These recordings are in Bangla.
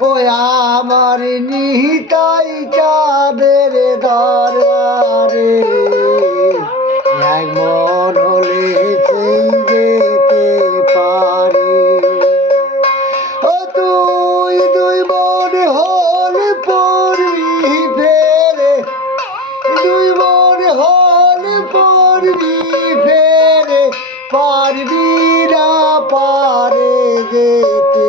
ও আমার নিহিতাই চাঁদের দরবারে। এক মন হলে সেই যেতে পারে। ও তুই দুই মন হল পড়বি ফেরে দুই মন হল পড়বি ফেরে পারবি না পারে যেতে।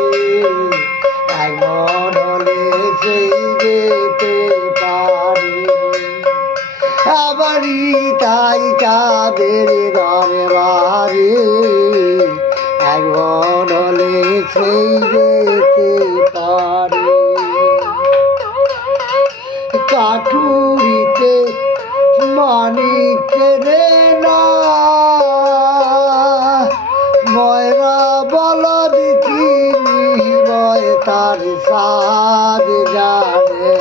আমারই তাই চাঁদের দরবারে এক মনলে সেই যেতে পারে। কাঠুরিতে মানিক রে না, ময়রা বলদ চিনি ময় তার সাদ জানে।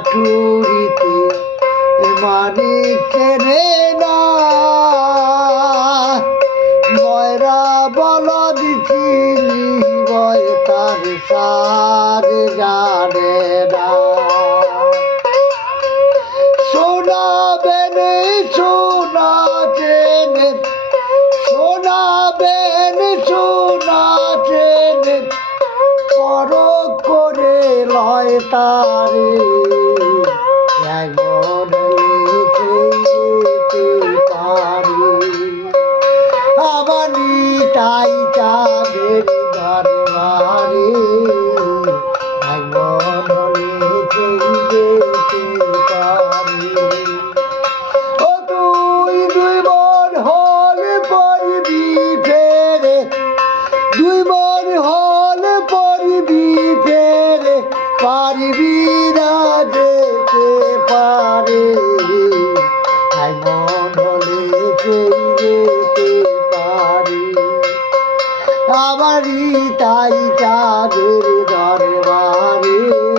কাঠুরিতে মানিক রে না? ময়রা বলদ চিনি বয় তার সার জানে না। শোনাবেন, শোনা চেনে শোনাবেন, শোনা চেনে পর করে লয় তারে পারবি না যেতে পারে। আই মন হলে সেই যেতে পারে। আমারই তাই চাঁদের দরবার।